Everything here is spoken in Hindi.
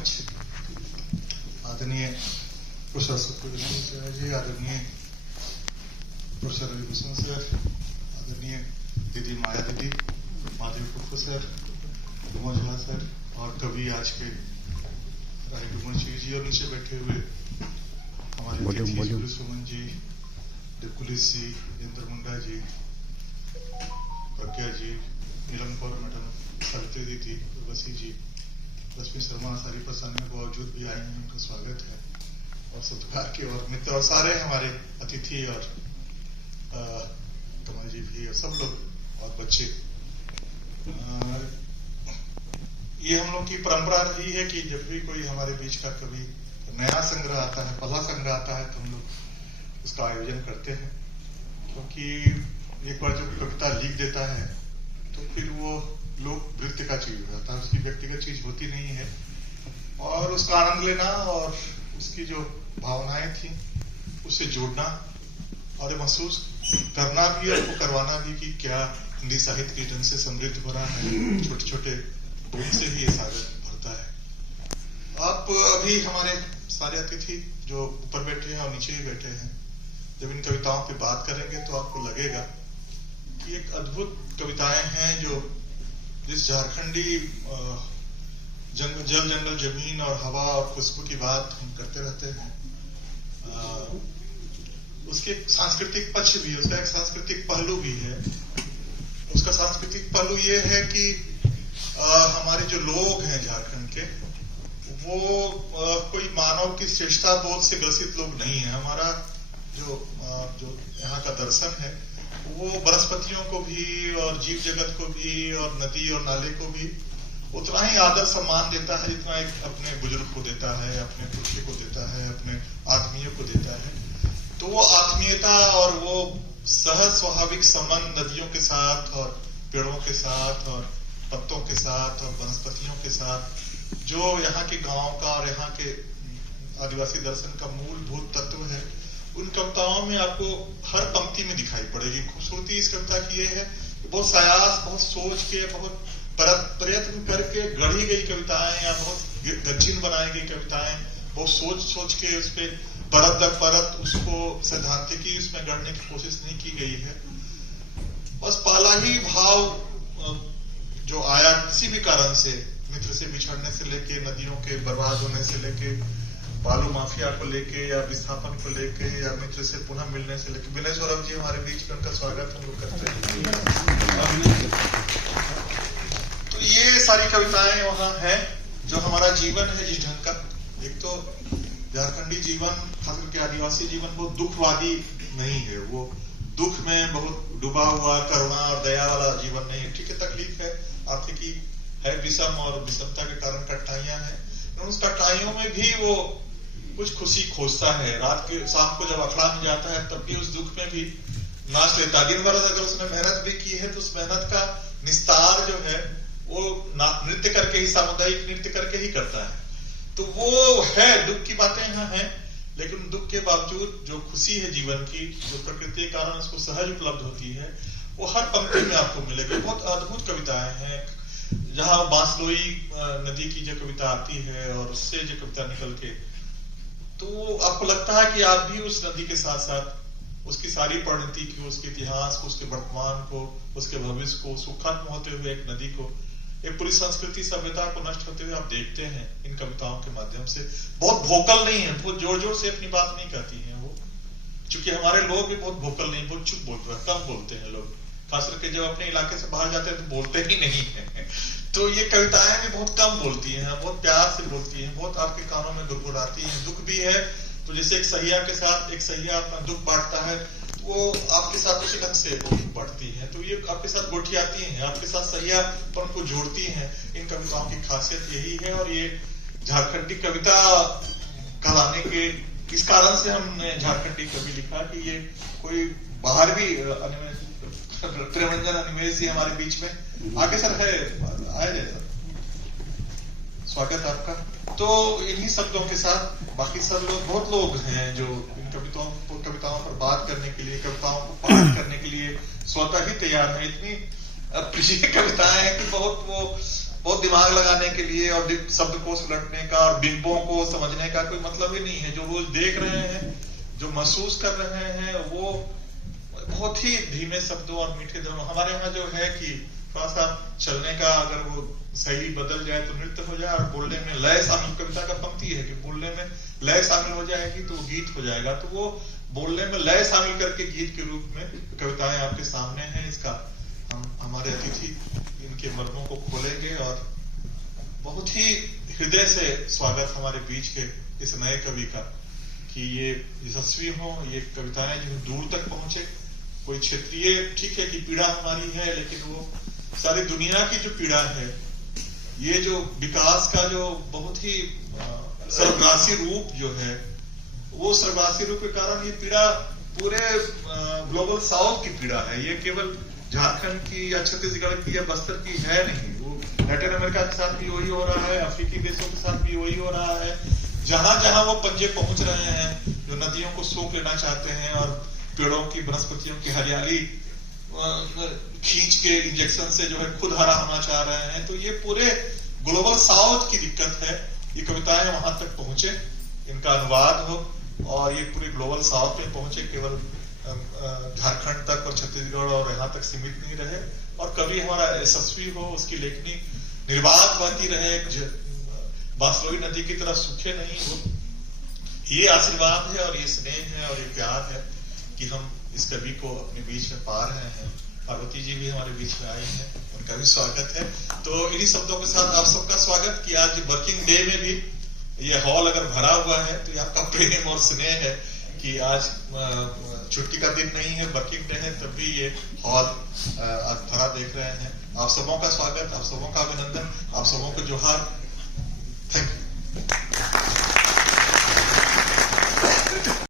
मंच, आदरणीय प्रोफेसर सुखविंदर जी, आदरणीय प्रोफेसर रविभूषण सर, आदरणीय दीदी माया दीदी, माधवी फुफू सर, डुमो झा सर, और कवि आज के राय डुमनशी जी, और नीचे बैठे हुए हमारे सुमन जी, डिपुलिस जी, इंद्र मुंडा जी, प्रज्ञा जी, नीलम कौर मैडम, सावित्री दीदी, वसी जी, लक्ष्मी शर्मा, सारी परेशानी के बावजूद भी आई हैं, उनका स्वागत है। और सत्कार के और मित्र और सारे हमारे अतिथि और कमल जी भी और सब लोग और बच्चे, ये हम लोग की परंपरा रही है कि जब भी कोई हमारे बीच का कभी नया संग्रह आता है, पहला संग्रह आता है, तो हम लोग उसका आयोजन करते हैं। क्योंकि एक बार जब कविता लिख देता है तो फिर वो लोक वृत्ति का चीज हो जाता है, उसकी व्यक्तिगत चीज होती नहीं है। और उसका आनंद लेना और उसकी जो भावनाएं थी उससे जोड़ना और महसूस करना भी और वो करवाना भी कि क्या हिंदी साहित्य की ढंग से समृद्ध हो रहा है। छोटे छोटे बूंद से ही ये सागर भरता है। आप अभी हमारे सारे अतिथि जो ऊपर बैठे हैं और नीचे ही बैठे हैं, जब इन कविताओं पे बात करेंगे तो आपको लगेगा कि एक अद्भुत कविताएं हैं जो जिस झारखंडी जल जंगल जमीन और हवा और खुशबू की बात हम करते रहते हैं, उसके सांस्कृतिक पक्ष भी, उसका एक सांस्कृतिक पहलू भी है। उसका सांस्कृतिक पहलू ये है कि हमारे जो लोग हैं झारखंड के, वो कोई मानव की श्रेष्ठता बोध से ग्रसित लोग नहीं है। हमारा जो यहाँ का दर्शन है वो वनस्पतियों को भी और जीव जगत को भी और नदी और नाले को भी उतना ही आदर सम्मान देता है जितना एक अपने बुजुर्ग को देता है, अपने पुरुष को देता है, अपने आत्मीय को देता है। तो वो आत्मीयता और वो सहज स्वाभाविक संबंध नदियों के साथ और पेड़ों के साथ और पत्तों के साथ और वनस्पतियों के साथ जो यहाँ के गांव का और यहाँ के आदिवासी दर्शन का मूलभूत तत्व है, उन कविताओं में आपको हर पंक्ति में दिखाई पड़ेगी। खूबसूरती इस कविता की ये है कि बहुत सायास, बहुत सोच के, बहुत प्रयत्न करके गढ़ी गई कविताएं या बहुत गज्जिन बनाई गई कविताएं, बहुत सोच के उस पर परत दर परत उसको सैद्धांतिकी उसमें गढ़ने की कोशिश नहीं की गई है। बस पहला ही भाव जो आया किसी भी कारण से, मित्र से बिछड़ने से लेके, नदियों के बर्बाद होने से लेके, बालू माफिया को लेके या विस्थापन को लेके या मित्र से पुनः मिलने से लेके, विनय सौरभ जी हमारे बीच में, उनका स्वागत हम लोग करते हैं। तो ये सारी कविताएं वहां हैं जो हमारा जीवन है जिस ढंग का। एक तो झारखंडी जीवन, खासकर के आदिवासी जीवन बहुत दुखवादी नहीं है, वो दुख में बहुत डूबा हुआ करुणा और दया वाला जीवन नहीं है। ठीक है, तकलीफ है, आर्थिकी है, विषम और विषमता के कारण कठिनाइयां हैं, उस कठिनाइयों में भी वो कुछ खुशी खोजता है। रात के शाम को जब अखड़ा में जाता है तब भी उस दुख में भी नाच लेता है। दिन भर अगर उसने मेहनत भी की है तो उस मेहनत का निस्तार जो है वो नृत्य करके ही, सामुदायिक नृत्य करके ही करता है। तो वो है, दुख की बातें यहाँ हैं, लेकिन दुख के बावजूद जो खुशी है जीवन की, जो प्रकृति के कारण उसको सहज उपलब्ध होती है, वो हर पंक्ति में आपको मिलेगी। बहुत अद्भुत कविताएं हैं। जहां बांसलोई नदी की जो कविता आती है और उससे जो कविता निकल के, तो आपको लगता है कि आप भी उस नदी के साथ साथ उसकी सारी परिणति को, उसके इतिहास को, उसके वर्तमान को, उसके भविष्य को, उसको खत्म होते हुए एक नदी को, एक पूरी संस्कृति सभ्यता को नष्ट होते हुए आप देखते हैं इन कविताओं के माध्यम से। बहुत वोकल नहीं है, बहुत जोर जोर से अपनी बात नहीं कहती है वो, क्योंकि हमारे लोग भी बहुत वोकल नहीं, बहुत चुप बोलते हैं, कम बोलते हैं लोग, खास करके जब अपने इलाके से बाहर जाते हैं तो बोलते ही नहीं है। तो ये कविताएं भी बहुत कम बोलती हैं, बहुत प्यार से बोलती हैं, बहुत आपके कानों में गुनगुनाती हैं। दुख भी है तो जैसे एक सहिया के साथ एक सहिया अपना दुख बांटता है, वो आपके साथ उसी ढंग से वो दुख बांटती है। तो ये आपके साथ गोठियाती हैं, आपके साथ सहियापन को जोड़ती हैं। इन कविताओं की खासियत यही है। और ये झारखंडी कविता कहलाने के इस कारण से हमने झारखंडी कवि लिखा कि ये कोई बाहर भी प्रेमरंजन अनिमेश जी हमारे बीच में आगे सर है, आए सर, स्वागत आपका। तो इन्हीं शब्दों के साथ बाकी सब लोग, बहुत लोग हैं जो इन कविताओं पर बात करने के लिए, कविताओं को पाठ करने के लिए स्वतः ही तैयार है। इतनी प्रिय कविताएं हैं कि बहुत वो बहुत दिमाग लगाने के लिए और शब्दकोश उलटने का और बिंबों को समझने का कोई मतलब ही नहीं है। जो रोज देख रहे हैं, जो महसूस कर रहे हैं, वो बहुत ही धीमे शब्दों और मीठे दोनों। हमारे यहाँ जो है कि थोड़ा सा चलने का अगर वो शैली बदल जाए तो नृत्य हो जाए, और बोलने में लय शामिल, कविता का पंक्ति है कि बोलने में लय शामिल हो जाएगी तो वो गीत हो जाएगा। तो वो बोलने में लय शामिल करके गीत के रूप में कविताएं आपके सामने हैं। इसका हम हमारे अतिथि इनके मर्मों को खोलेंगे और बहुत ही हृदय से स्वागत हमारे बीच के इस नए कवि का कि ये यशस्वी हो, ये कविताएं जो दूर तक पहुंचे। कोई क्षेत्रीय ठीक है कि पीड़ा हमारी है, लेकिन वो सारी दुनिया की जो पीड़ा है, ये जो विकास का जो बहुत ही सर्वग्रासी रूप जो है, वो सर्वग्रासी रूप के कारण ये पीड़ा पूरे ग्लोबल साउथ की पीड़ा है। ये केवल झारखंड की या छत्तीसगढ़ की या बस्तर की है नहीं, वो लैटिन अमेरिका के साथ भी वही हो रहा है, अफ्रीकी देशों के साथ भी वही हो रहा है। जहां जहां वो पंजे पहुंच रहे हैं, जो नदियों को सूख लेना चाहते हैं और पेड़ों की वनस्पतियों की हरियाली खींच के इंजेक्शन से जो है खुद हरा होना चाह रहे हैं, तो ये पूरे ग्लोबल साउथ की दिक्कत है। ये कविताएं वहां तक पहुंचे, इनका अनुवाद हो और ये पूरे ग्लोबल साउथ में पहुंचे, केवल झारखंड तक और छत्तीसगढ़ और यहाँ तक सीमित नहीं रहे, और कभी हमारा यशस्वी हो, उसकी लेखनी निर्बाध बहती रहे, बांसुरी नदी की तरह सूखे नहीं हो। ये आशीर्वाद है और ये स्नेह है और ये प्यार है कि हम इस कवि को अपने बीच में पा रहे हैं। पार्वती जी भी हमारे बीच में आई हैं, उनका भी स्वागत है। तो इन्हीं शब्दों के साथ आप सबका स्वागत कि आज वर्किंग डे में भी ये हॉल अगर भरा हुआ है तो ये आपका प्रेम और स्नेह है कि आज छुट्टी का दिन नहीं है, वर्किंग डे है, तब भी ये हॉल आज भरा देख रहे हैं। आप सबों का स्वागत, आप सबों का अभिनंदन, आप सबों को जोहार।